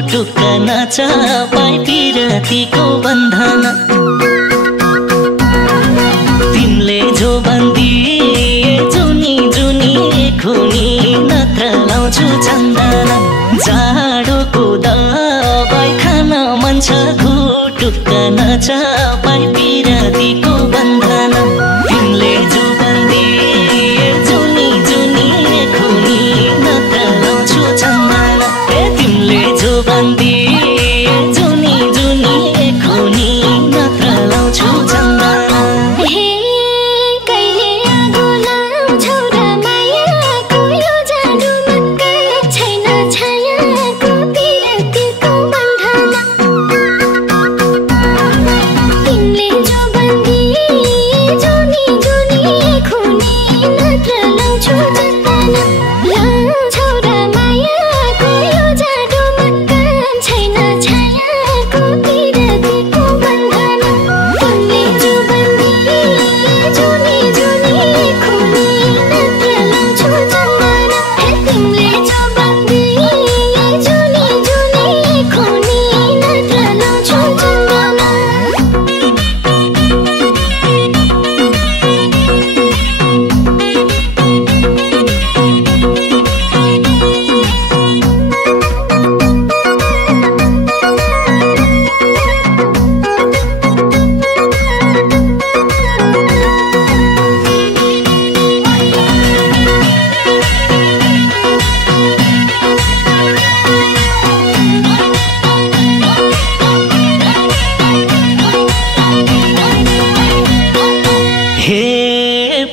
घुटुक्क नचापाई पिरतीको बन्धन तिमीले जो बन्दिए जुनी जुनी खुनी नत्र लाउँछु चन्दन जाडोको दबाई खान मन छ घुटुक्क नचापाई पिरतीको बन्धन तिमीले जो बन्दिए जुनी जुनी खुनी नत्र लाउँछु चन्दन तिमीले जो बन्दिए जुनी जुनी खुनी नत्र लाउँछु चन्दन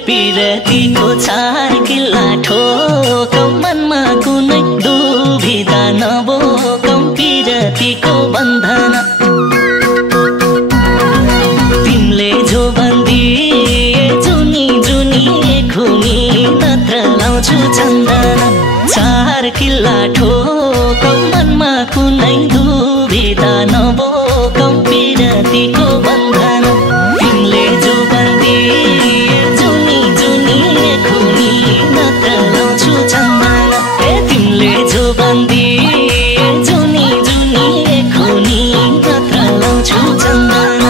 पिरतीको चार किल्ला ठोकौ मनमा कुनै दुविधा नबोकौ पिरतीको बन्धन तिमीले जो बन्दिए जुनी जुनी खुनी नत्र लाउँछु चन्दन चार किल्ला ठोकौ मनमा कुनै दुविधा नबोकौ पिरतीको बन्धन तिमीले जो बन्दिए जुनी जुनी खुनी नत्र लाउँछु चन्दन तिमीले जो बन्दिए जुनी जुनी खुनी नत्र लाउँछु चन्दन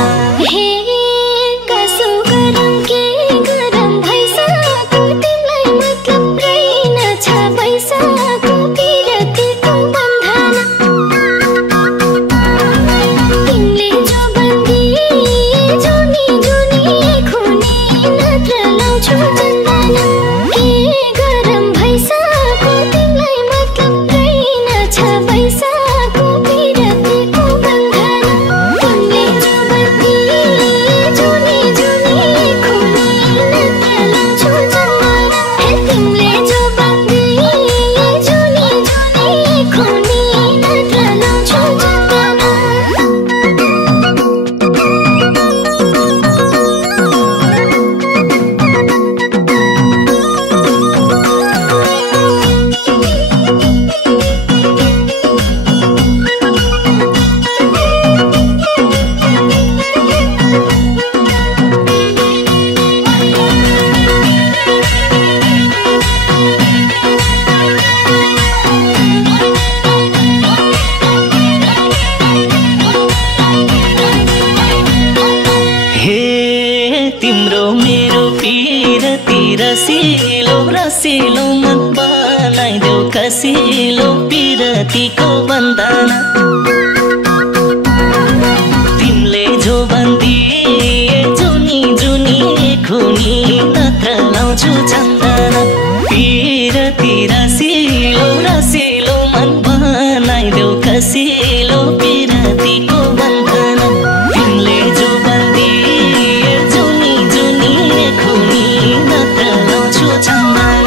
तिम्रो मेरो पिरती रसिलो रसिलो मन बनाइदेऊ कसिलो पिरतीको बन्धन तिमीले जो बन्दिए जुनी जुनी खुनी नत्र लाउँछु चन्दन पिरती रसिलो रसिलो मन बनाइदेऊ कसिलो पिरतीको बन्धन तिमीले जो बन्दिए जुनी जुनी खुनी नत्र लाउँछु चन्दन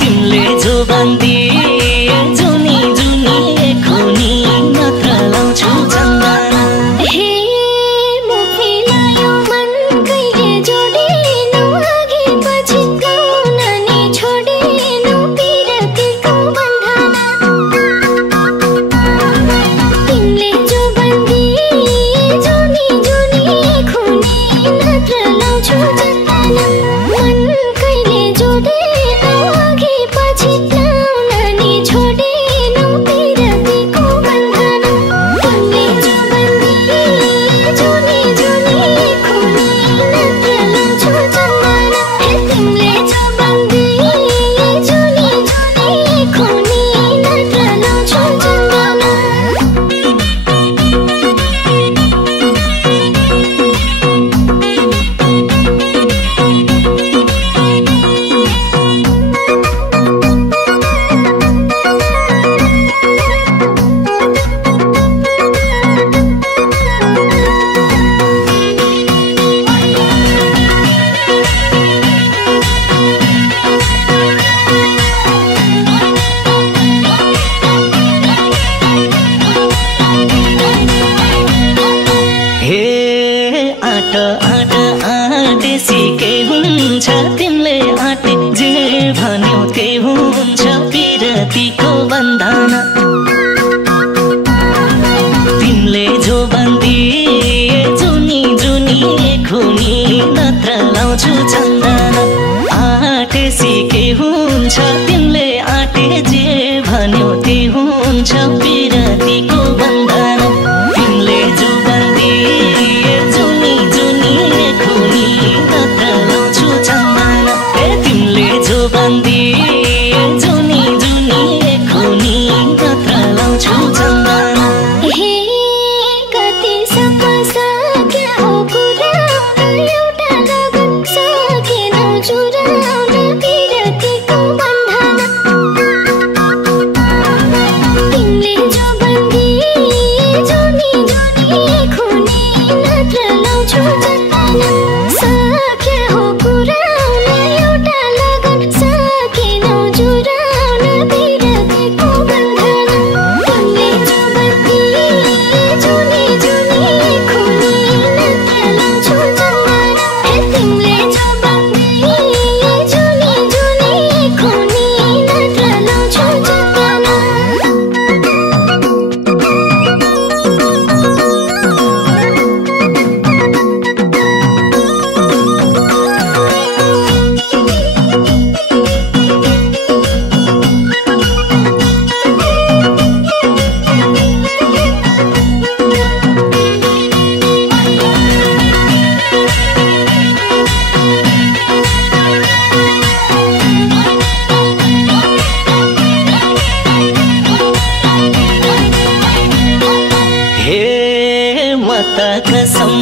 तिमीले जो बन्दिए जुनी जुनी खुनी नत्र लाउँछु चन्दन तिमीले जो बन्दी बन्दी जुनी जुनी खुनी नत्र लाउँछु चन्दन आटे सिके हुन्छ तिमीले आटे जे भन्यो त्यही हुन्छ पिरतीको बन्धन तिमीले जो बन्दी जुनी जुनी खुनी नत्र लाउँछु चन्दन तिमीले जो बन्दी जुनी जुनी खुनी नत्र लाउँछु चन्दन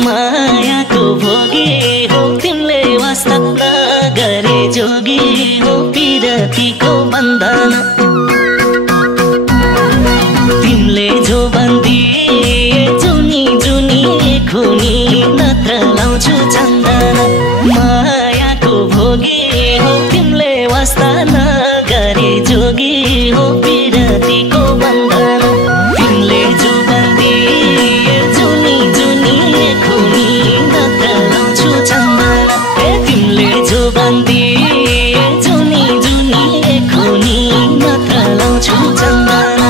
मायाको भोगी हो तिमीले वास्ता नगरे जोगी हो पिरतीको बन्धन तिमीले जो बन्दी जुनी जुनी खुनी नत्र लाउँछु चन्दन मायाको भोगी हो तिमीले वास्ता नगरे जोगी हो पिरतीको बन्धन तिमीले जो बन्दी जुनी जुनी खुनी नत्र लाउँछु चन्दन तिमीले जो बन्दी जुनी जुनी खुनी नत्र लाउँछु चन्दन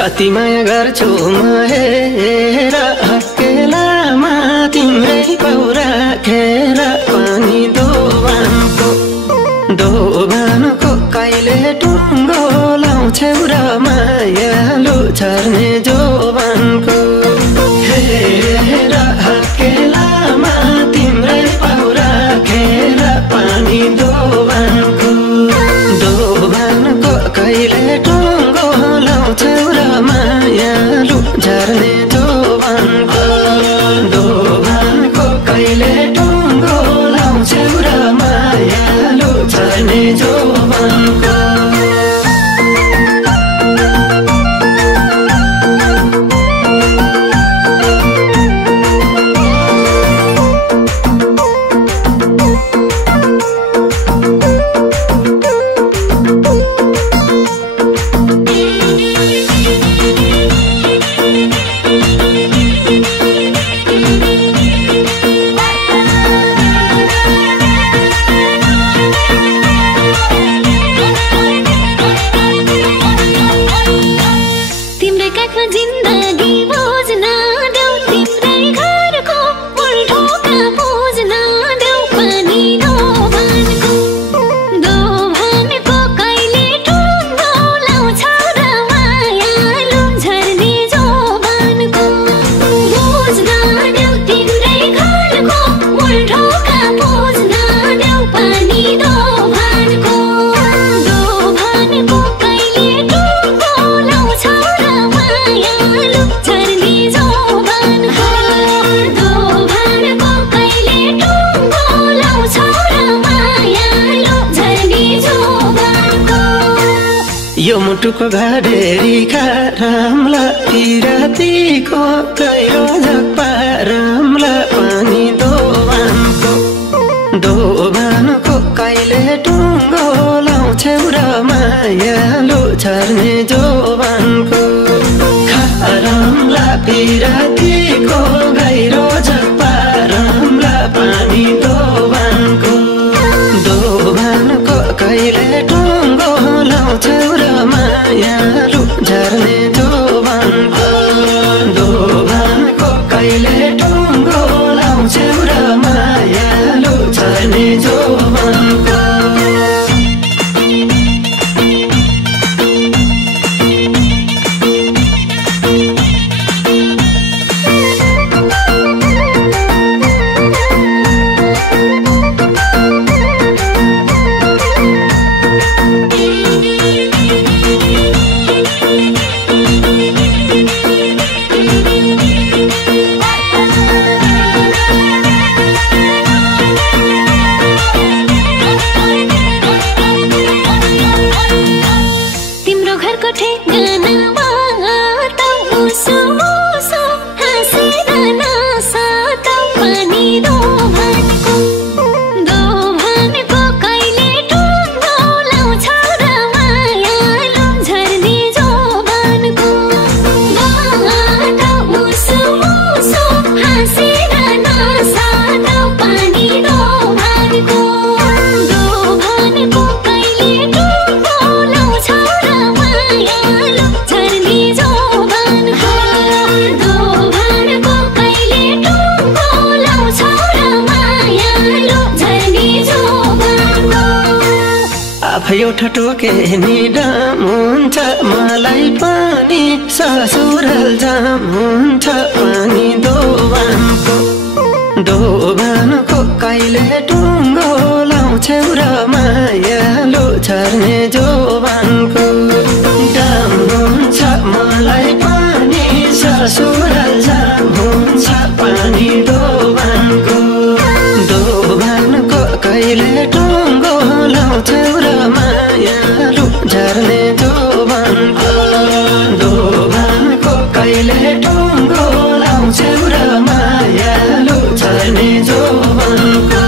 कति माया गर्छु माहेर अकेलामा तिम्रै पौरा खेर पानी दोभानको कहिले टुङ्गो लाउँछौ र मायालु झर्ने जोबानको हेर अकेलामा तिम्रै पौरा खेर जोबनको यो मुटुको घाडेरी रामला पिरातीको गहिरो झक्पा रामला पानी दोभानको कहिले टुङ्गो लाउँछौ र मायालु छर्ने जोबानको रामला पिरातीको गहिरो झक्पा रामला पानी दोभानको कहिले टुङ्गो लाउँछौ र मायालु झर्ने दोभानको कहिले टुङ्गो लाउँछौ र मायालु झर्ने जोबानको एउटा टोके नि डाम हुन्छ मलाई पनि ससुराल जाम हुन्छ पानी दोभानको कहिले टुङ्गो लाउँछौ र मायालु झर्ने जोबानको डाम हुन्छ मलाई पनि ससुराल जाम हुन्छ पानी दोभानको कहिले टुङ्गो लाउँछौ र मायालु झर्ने दोभानको कहिले टुङ्गो लाउँछौ र मायालु झर्ने जोबानको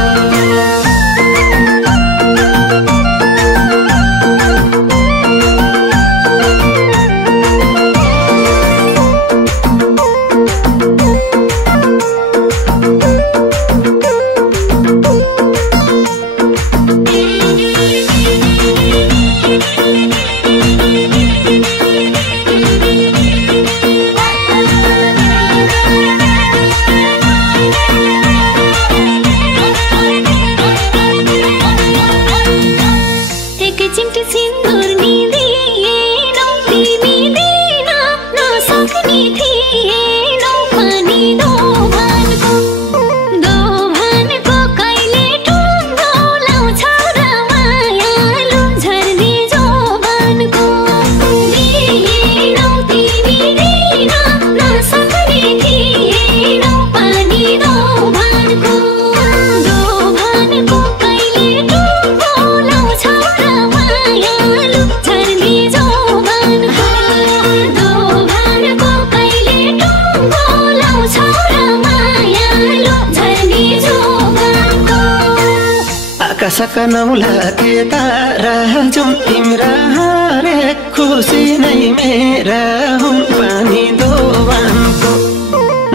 आकाशका नौला के तारा जुन तिम्रा हरेक खुसी नै मेरा हुन् पानी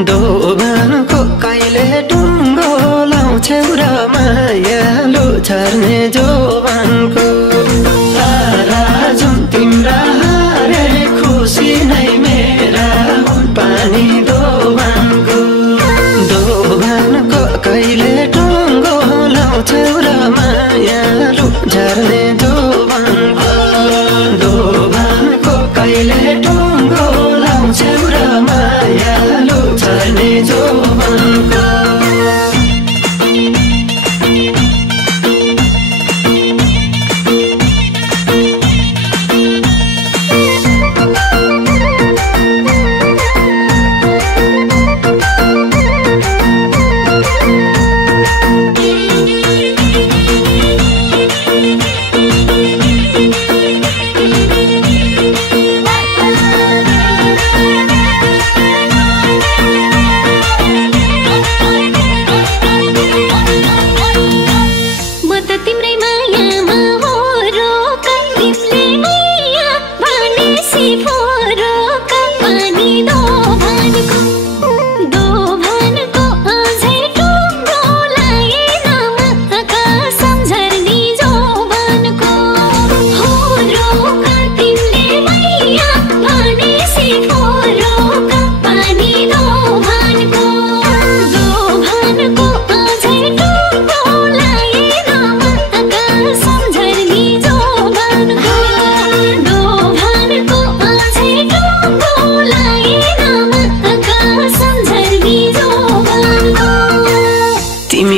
दोभानको कहिले टुङ्गो लाउँछौ र मायालु झर्ने जोबानको तारा जुन तिम्रा हरेक खुसी नै मेरा हुन् पानी दोभानको कहिले टुङ्गो लाउँछौ र मायालु झर्ने दोभानको कहिले टुङ्गो लाउँछौ र मायालु झर्ने जोबानको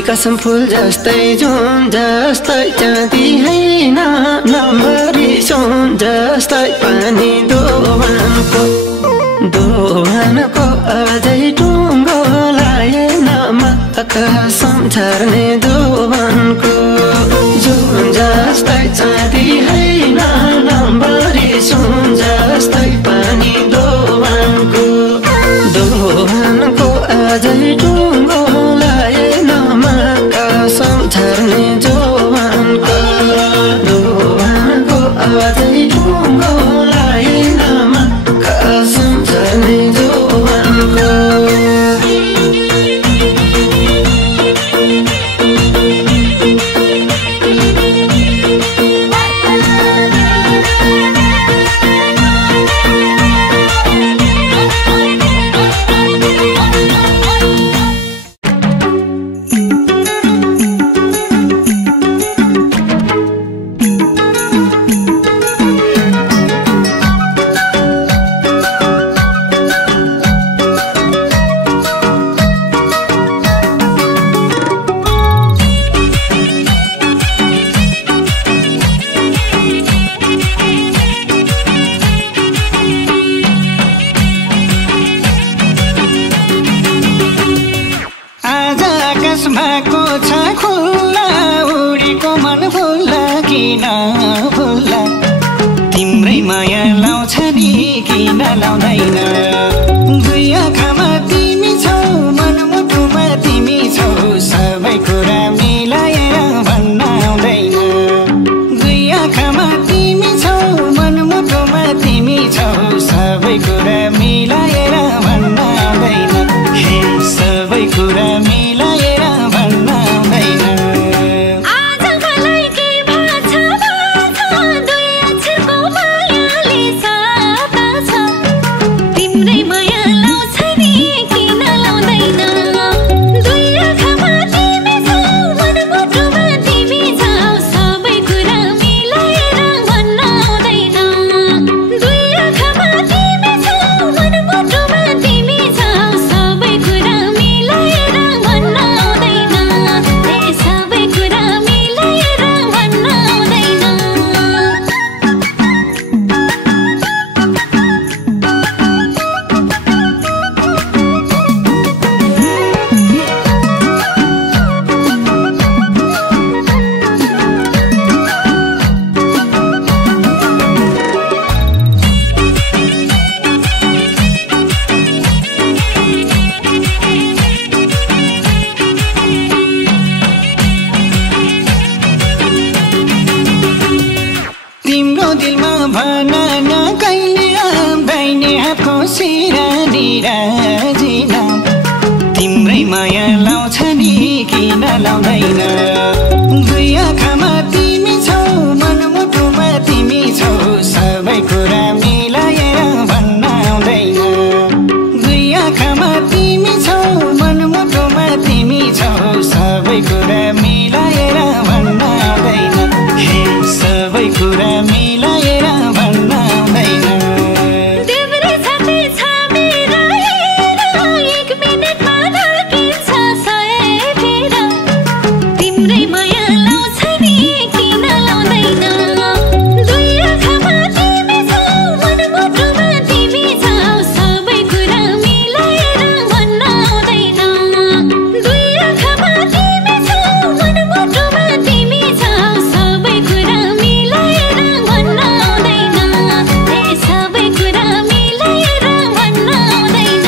कसम फूल जस्तै जुन जस्तै चाँदी हैन नम्बरी सुन जस्तै पानी दोभानको अझै टुङ्गो लाएन कसम झर्ने दोभानको जुन जस्तै चाँदी हैन नम्बरी सुन जस्तै पानी दोभानको अझै टुङ्गो लाएन कसम झर्ने जोबानको अझै टुङ्गो लाएन कसम झर्ने जोबानको तिम्रै माया लाउँछ नि भन न कहिले आउँदैन हातको सिरानी राजिन तिम्रै माया लाउँछ नि किन लाउँदैन दुई आँखामा तिमी छौ मनमुटुमा तिमी छौ सबै कुरा मिलाएर भन्न आउँदैन दुई आँखामा तिमी छौ मनमुटुमा तिमी छौ सबै कुरा मिलाएर भन्न आउँदैन हे सबै कुरा मिलाएर भन्न आउँदैन देब्रे छाती छामेर हेर एक मिनेटमा धड्किन्छ सय फेर तिम्रै माया लाउँछ नि किन लाउँदैन दुई आँखामा तिमी छौ मनमुटुमा तिमी छौ सबै कुरा मिलाएर भन्न आउँदैन दुई आँखामा तिमी छौ मनमुटुमा तिमी छौ सबै कुरा मिलाएर भन्न आउँदैन हे सबै कुरा मिलाएर भन्न आउँदैन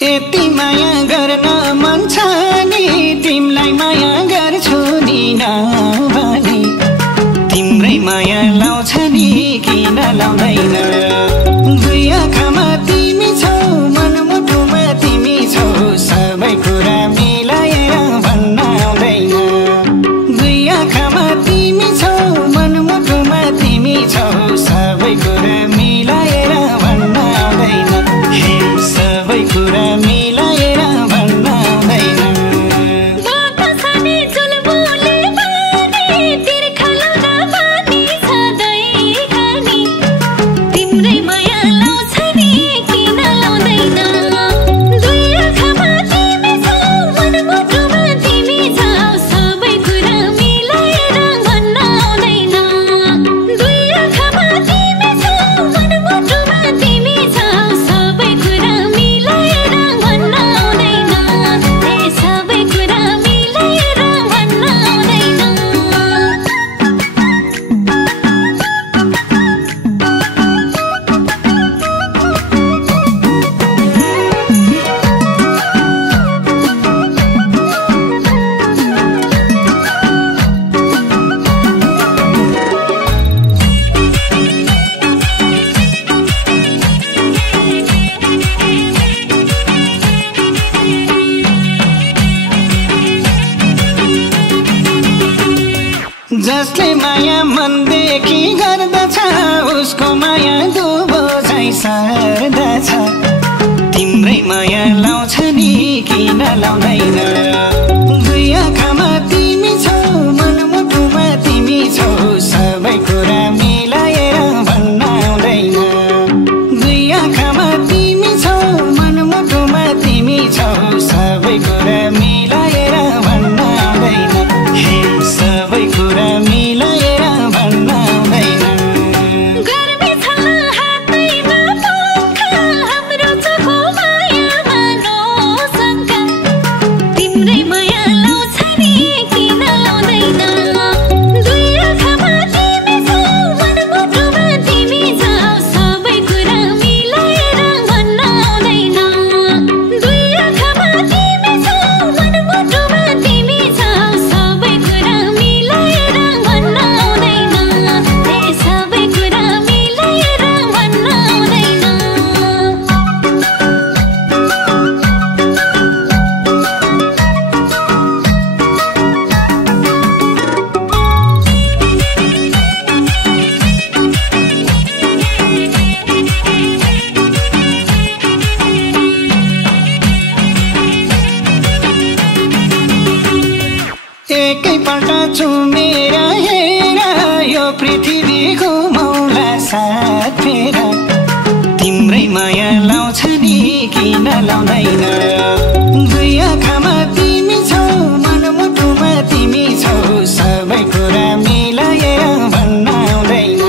यति माया गर्न मन छ नि तिमीलाई माया गर्छु नि नभनी तिम्रै माया लाउँछ नि किन लाउँदैन दुई आँखामा तिमी छौ मनमुटुमा तिमी छौ सबै कुरा मिलाएर भन्न आउँदैन दुई आँखामा तिमी छौ मनमुटुमा तिमी छौ सबै कुरा मिलाएर भन्न आउँदैन हे सबै कुरा मिलाएर भन्न आउँदैन बाटोसानी चुलबुले पानी तिर्खा लाउँदा पानी छँदै खानी तिम्रै माया लाउँछ नि किन लाउँदैन दुई आँखामा तिमी छौ मनमुटुमा तिमी छौ सबै कुरा मिलाएर भन्न आउँदैन दुई आँखामा तिमी छौ मनमुटुमा तिमी छौ सबै कुरा मिलाएर भन्न आउँदैन हे सबै कुरा मिलाएर भन्न आउँदैन जसले माया मनदेखि गर्दछ उसको माया दुबो झैँ सर्दछ तिम्रै माया लाउँछ नि किन लाउँदैन दुई आँखामा तिमी छौ मनमुटुमा तिमी छौ सबै कुरा मिलाएर भन्न आउँदैन दुई आँखामा तिमी छौ मनमुटुमा तिमी छौ सबै कुरा मिलाएर भन्न आउँदैन हे सबै कुरा मिलाएर भन्न आउँदैन गर्मी छ हातैमा पंखा हाम्रो चोखो मायामा नशंका तिम्रै माया लाउँछ नि किन लाउँदैन दुई आँखामा तिमी छौ मनमुटुमा तिमी छौ सबै कुरा मिलाएर भन्न आउँदैन दुई आँखामा तिमी छौ मनमुटुमा तिमी छौ सबै कुरा मिलाएर भन्न आउँदैन हे सबै कुरा मिलाएर भन्न आउँदैन एकैपल्ट चुमेर हेर यो पृथ्वी घुमौला साथ फेर तिम्रै माया लाउँछ नि किन लाउँदैन दुई आँखामा तिमी छौ मनमुटुमा तिमी छौ सबै कुरा मिलाएर भन्न आउँदैन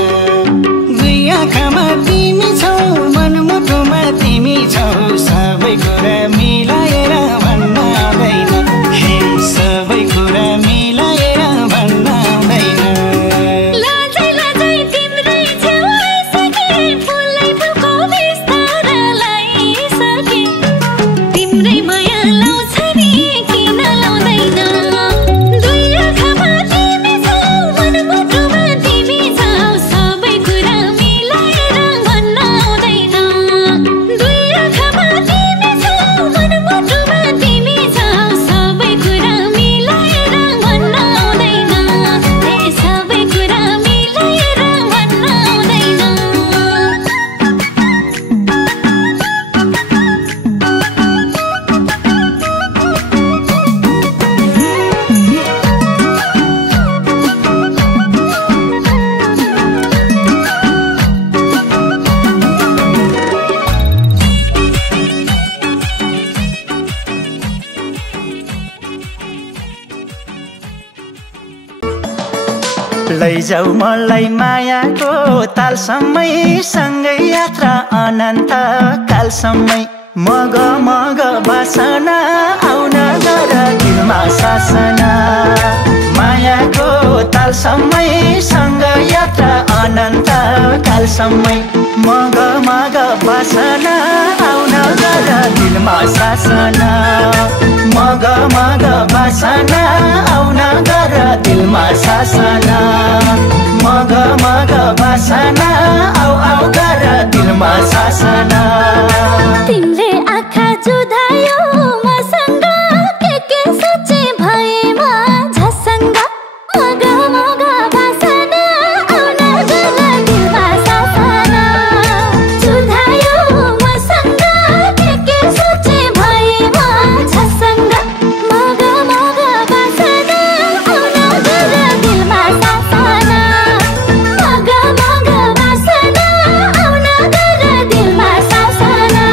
दुई आँखामा तिमी छौ मनमुटुमा तिमी छौ सबै कुरा मिलाएर भन्न आउँदैन हे लैजाऊ मलाई मायाको तालसम्मै सँगै यात्रा अनन्त कालसम्मै मग मग बासना आउन गर दिलमा सासना मायाको तालसम्मै सँग यात्रा अनन्त कालसम्मै मग मग बासना आउन गर दिलमा सासना मग मग बासना आउन गर दिलमा सासना मग मग बासना आउ आउ गर दिलमा सासना तिमीले आँखा जुधायो मसँग के सोचे भएमा झसँग मग मग बासना आउन गर दिलमा सासना जुधायो मसँग के सोचे भएमा झसँग मग मग बासना आउन गर दिलमा सासना मग मग बासना आउन गर दिलमा सासना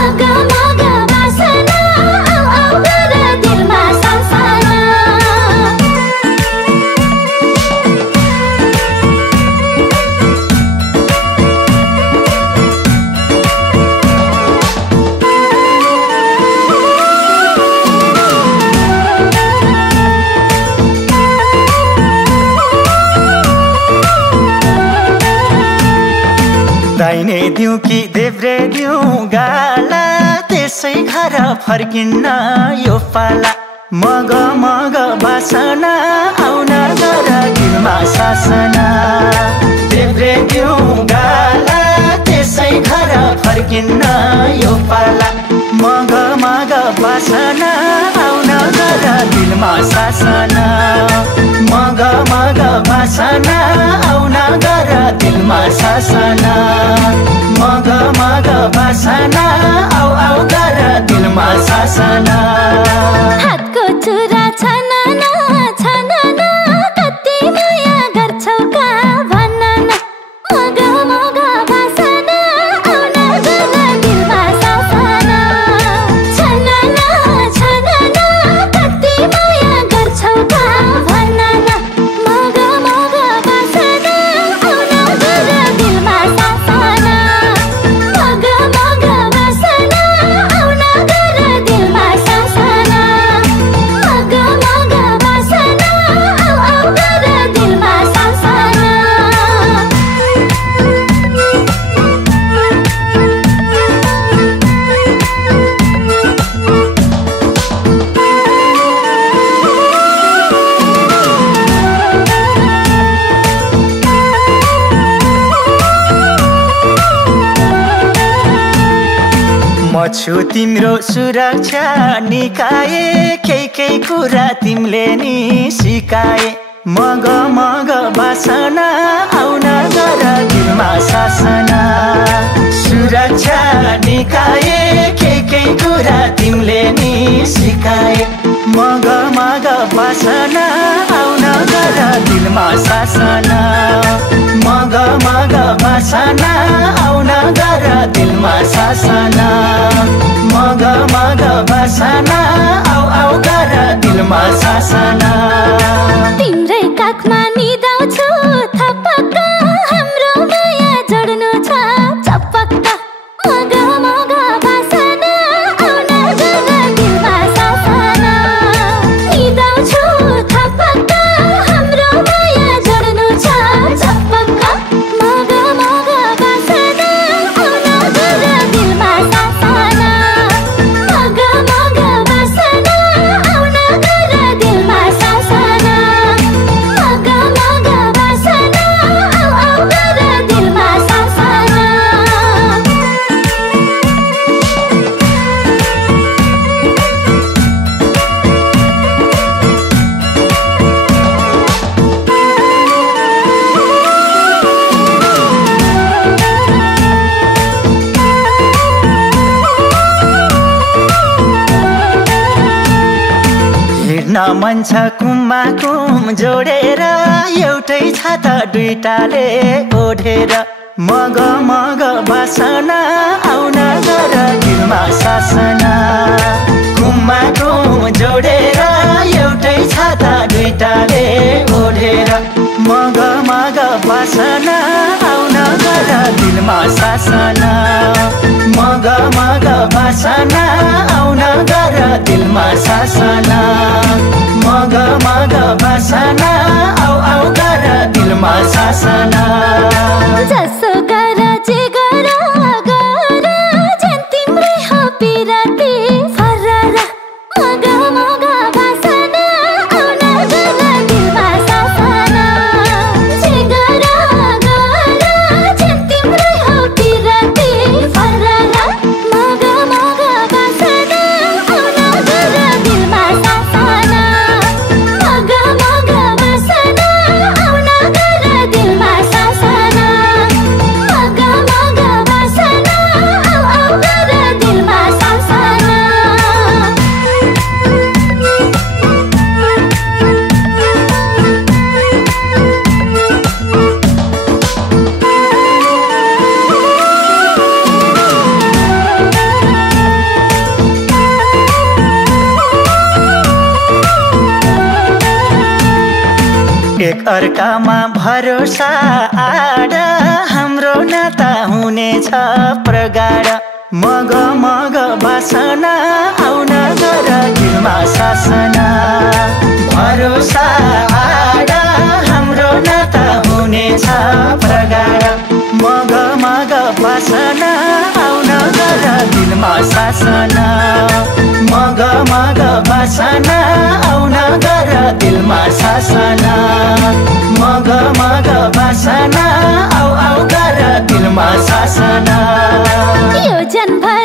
मग मग बासना आउ आउ गर दिलमा सासना दाहिने दिउँ कि देब्रे दिउँ गाला त्यसै घर फर्किन्न यो पाला मग मग बासना आउन गर दिलमा सासना देब्रे दिउँ गाला त्यसै घर फर्किन्न यो पाला मग मग बासना आउन गर दिलमा सासना मग मग बासना आउन गर दिलमा सासना मग मग बासना आउ आउ गर दिलमा सासना हातको चुरा छनना छनना कति माया गर्छौ का भन्न मग मग बासना आउन गर दिलमा सासना छनना छनना कति माया गर्छौ का भन्न मग मग बासना आउन गर दिलमा सासना मग मग बासना आउन गर दिलमा सासना मग मग बासना आउ आउ गर दिलमा सासना म छु तिम्रो सुरक्षा निकाए केही कुरा तिमीले नि सिकाए मग मग बासना आउन गर दिलमा सासना सुरक्षा निकाए केही कुरा तिमीले नि सिकाए मग मग बासना आउन गर दिलमा सासना मग मग बासना आउन गर दिलमा सासना मग मग बासना आउ आउ गर दिलमा सासना तिम्रै काखमा निदाउँछु थपक्क हाम्रो माया जोड्नु छ चपक्क मग मग बासना आउन गर दिलमा सासना निदाउँछु थपक्क हाम्रो माया जोड्नु छ चपक्क मग मग बासना आउन गर दिलमा सासना मग मग बासना आउन गर दिलमा सासना मग मग बासना आउ आउ गर दिलमा सासना हिँड्न मन छ कुममा कुम जोडेर एउटै छाता दुईटाले ओढेर मग मग बासना आउन गर दिलमा सासना कुममा कुम जोडेर एउटै छाता दुईटाले ओढेर बासना आउन गर दिलमा सासना मग मग बासना आउ आउ गर दिलमा सासना जसो गर जे गर गर झन् तिम्रै हो पिराती फरर मग मग बासना आउन गर दिलमा सासना जे गर गर झन् तिम्रै हो पिराती फरर मग मग बासना आउन गर दिलमा सासना मग मग बासना आउन गर दिलमा सासना मग मग बासना आउ आउ गर दिलमा सासना एक अर्कामा भरोसा आड हाम्रो नाता हुनेछ प्रगाढ मग मग बासना आउन गर दिलमा सासना भरोसा आड हाम्रो नाता हुनेछ प्रगाढ मग मग बासना आउन गर दिलमा सासना मग मग बासना आउन गर दिलमा सासना मग मग बासना आउ आउ गर दिलमा सासना यो जनभर